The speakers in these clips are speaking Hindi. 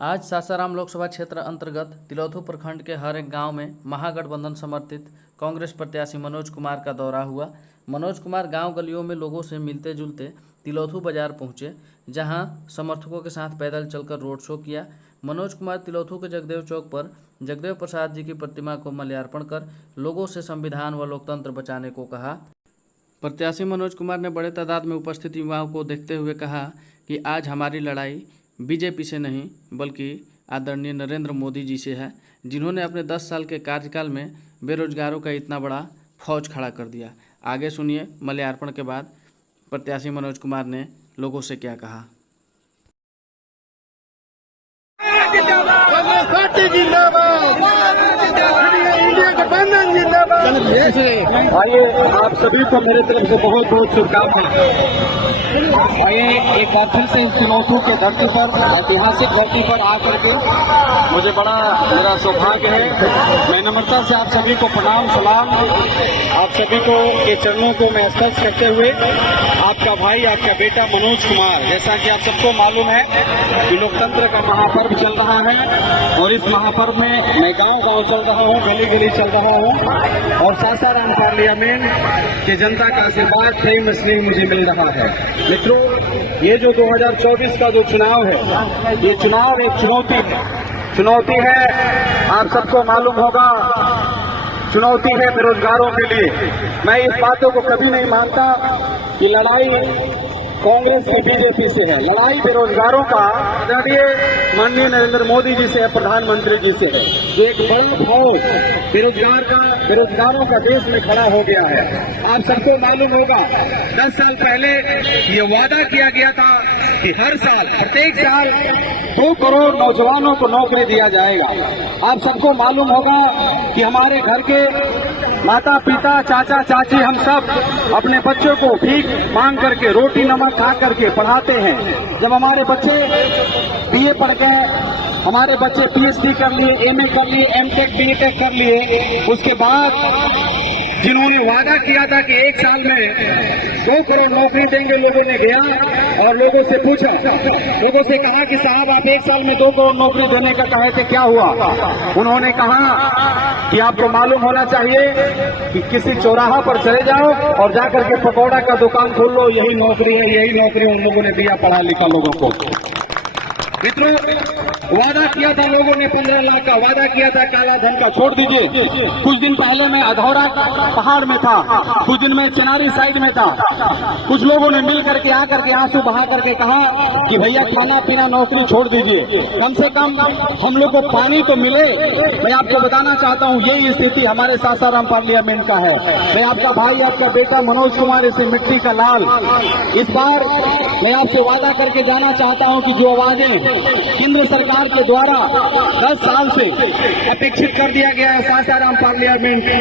आज सासाराम लोकसभा क्षेत्र अंतर्गत तिलौथू प्रखंड के हर एक गांव में महागठबंधन समर्थित कांग्रेस प्रत्याशी मनोज कुमार का दौरा हुआ। मनोज कुमार गांव गलियों में लोगों से मिलते जुलते तिलौथू बाजार पहुंचे, जहां समर्थकों के साथ पैदल चलकर रोड शो किया। मनोज कुमार तिलौथू के जगदेव चौक पर जगदेव प्रसाद जी की प्रतिमा को माल्यार्पण कर लोगों से संविधान व लोकतंत्र बचाने को कहा। प्रत्याशी मनोज कुमार ने बड़े तादाद में उपस्थित युवाओं को देखते हुए कहा कि आज हमारी लड़ाई बीजेपी से नहीं बल्कि आदरणीय नरेंद्र मोदी जी से है, जिन्होंने अपने 10 साल के कार्यकाल में बेरोजगारों का इतना बड़ा फौज खड़ा कर दिया। आगे सुनिए माल्यार्पण के बाद प्रत्याशी मनोज कुमार ने लोगों से क्या कहा। आइए, आप सभी को मेरे तरफ से बहुत बहुत शुभकामनाएं। आइए एक बार फिर से इस तिलौथू के धरती पर, ऐतिहासिक धरती पर आकर के मुझे बड़ा मेरा सौभाग्य है। मैं नम्रता से आप सभी को प्रणाम सलाम, आप सभी को के चरणों को मैं स्पर्श करते हुए आपका भाई, आपका बेटा मनोज कुमार, जैसा कि आप सबको मालूम है कि लोकतंत्र का महापर्व चल रहा है और इस महापर्व में मैं गांव-गांव चल रहा हूं, गली-गली चल रहा हूं और सासाराम पार्लियामेंट के जनता का आशीर्वाद, प्रेम स्नेह मुझे मिल रहा है। मित्रों, ये जो 2024 का जो चुनाव है, ये चुनाव एक चुनौती है। आप सबको मालूम होगा, चुनौती है बेरोजगारों के लिए। मैं इस बातों को कभी नहीं मानता कि लड़ाई कांग्रेस की बीजेपी से है। लड़ाई बेरोजगारों का आदरणीय माननीय नरेंद्र मोदी जी से है, प्रधानमंत्री जी से है। जो एक बड़ा भाव बेरोजगारों का देश में खड़ा हो गया है। आप सबको मालूम होगा 10 साल पहले ये वादा किया गया था कि हर साल प्रत्येक साल 2 करोड़ नौजवानों को नौकरी दिया जाएगा। आप सबको मालूम होगा कि हमारे घर के माता पिता, चाचा चाची, हम सब अपने बच्चों को भीख मांग करके, रोटी नमक खा करके पढ़ाते हैं। जब हमारे बच्चे बीए पढ़ गए, हमारे बच्चे पीएचडी कर लिए, एमए कर लिए, एमटेक बीटेक कर लिए, उसके बाद जिन्होंने वादा किया था कि एक साल में 2 करोड़ नौकरी देंगे, लोगों ने गया और लोगों से पूछा, लोगों से कहा कि साहब आप 1 साल में 2 करोड़ नौकरी देने का कहे थे, क्या हुआ? उन्होंने कहा कि आपको मालूम होना चाहिए कि किसी चौराहा पर चले जाओ और जाकर के पकौड़ा का दुकान खोल लो, यही नौकरी है, यही नौकरी उन लोगों ने दिया पढ़ा लिखा लोगों को। मित्रों, वादा किया था लोगों ने 15 लाख का, वादा किया था काला धन का, छोड़ दीजिए। कुछ दिन पहले मैं अधौरा पहाड़ में था, कुछ दिन में चिनारी साइड में था। कुछ लोगों ने मिल करके आकर के आंसू बहा करके कहा कि भैया खाना पीना नौकरी छोड़ दीजिए, कम से कम हम लोग को पानी तो मिले। मैं आपको बताना चाहता हूँ यही स्थिति हमारे सासाराम पार्लियामेंट का है। मैं आपका भाई, आपका बेटा मनोज कुमार, इसे मिट्टी का लाल, इस बार मैं आपसे वादा करके जाना चाहता हूँ कि जो आवाजें केंद्र सरकार के द्वारा 10 साल से अपेक्षित कर दिया गया है सासाराम पार्लियामेंट को,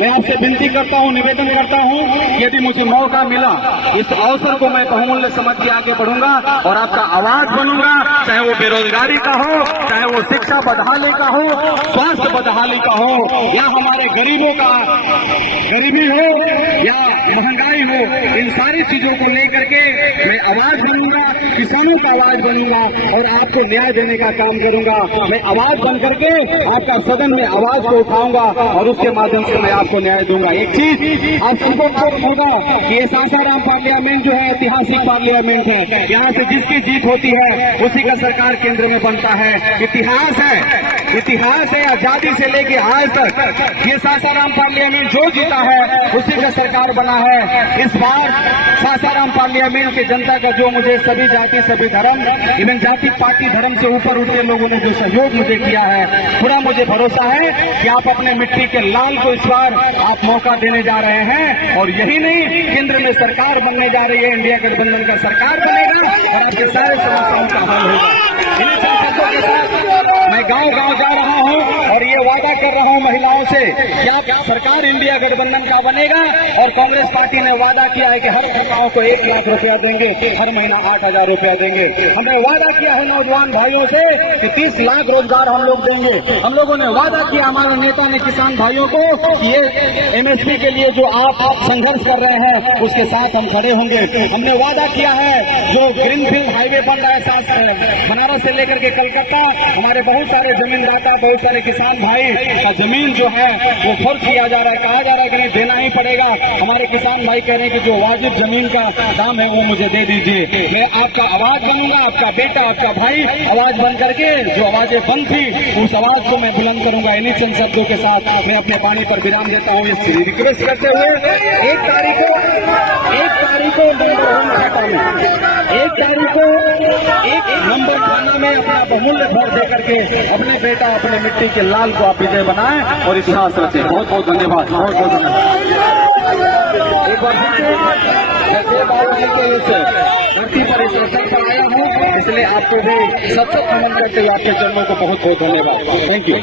मैं आपसे विनती करता हूं, निवेदन करता हूं, यदि मुझे मौका मिला इस अवसर को मैं बहुमूल्य समझ के आगे बढ़ूंगा और आपका आवाज बनूंगा, चाहे वो बेरोजगारी का हो, चाहे वो शिक्षा बदहाली का हो, स्वास्थ्य बदहाली का हो, या हमारे गरीबों का गरीबी हो या महंगाई हो, इन सारी चीजों को लेकर के मैं आवाज बनूंगा, किसानों का आवाज बनूंगा और आपको न्याय देने का काम करूंगा। मैं आवाज बन करके आपका सदन में आवाज को उठाऊंगा और उसके माध्यम से मैं आपको न्याय दूंगा। एक चीज आप सबको मालूम होगा कि ये सासाराम पार्लियामेंट जो है ऐतिहासिक पार्लियामेंट है। यहाँ से जिसकी जीत होती है उसी का सरकार केंद्र में बनता है। इतिहास है आजादी से लेके आज तक ये सासाराम पार्लियामेंट जो जीता है उसी का सरकार बना है। इस बार सासाराम पार्लियामेंट की जनता का जो मुझे सभी जाति, सभी धर्म, इवन जाति पार्टी धर्म से ऊपर उठे लोगों ने जो सहयोग मुझे किया है, पूरा मुझे भरोसा है कि आप अपने मिट्टी के लाल को इस बार आप मौका देने जा रहे हैं और यही नहीं, केंद्र में सरकार बनने जा रही है, इंडिया गठबंधन का सरकार बनेगा और आपके सारे समस्याओं का हल होगा। इन्हीं शब्दों के साथ मैं गांव-गांव जा रहा हूं और ये वादा कर रहा हूं महिलाओं से, क्या सरकार इंडिया गठबंधन का बनेगा और कांग्रेस पार्टी ने वादा किया है कि हर महिलाओं को 1 लाख रुपया देंगे, हर महीना 8,000 रुपया देंगे। हमने वादा किया है नौजवान भाइयों से कि 30 लाख रोजगार हम लोग देंगे। हम लोगों ने वादा किया, हमारे नेता ने किसान भाइयों को, कि ये एमएसपी के लिए जो आप संघर्ष कर रहे हैं उसके साथ हम खड़े होंगे। हमने वादा किया है जो ग्रीनफील्ड हाईवे बन रहा है बनारस से लेकर के कलकत्ता, हमारे बहुत सारे जमीनदाता, बहुत सारे किसान भाई का जमीन जो है वो फर्ज किया जा रहा है, कहा जा रहा है कि नहीं देना ही पड़ेगा। हमारे किसान भाई कह रहे हैं कि जो वाजिब जमीन का दाम है वो मुझे दे दीजिए। मैं आपका आवाज बनूंगा, आपका बेटा, आपका भाई आवाज बन करके जो आवाजें बंद थी उस आवाज को मैं बुलंद करूंगा। इन्हीं चंद शब्दों के साथ मैं अपने पानी पर विराम देता हूँ। इस रिक्वेस्ट करते हुए 1 तारीख को एक नंबर थाना में अपना बहुमूल्य वोट दे करके अपने बेटा, अपने मिट्टी के लाल को आप विजय बनाएं और इतिहास रचें। बहुत बहुत धन्यवाद, बहुत बहुत धन्यवाद। एक बार फिर बाबूजी के इस धरती पर इस अवसर पर आया हूँ, इसलिए आपको भी सत नमन करते हुए आपके चरणों को बहुत बहुत धन्यवाद। Thank you.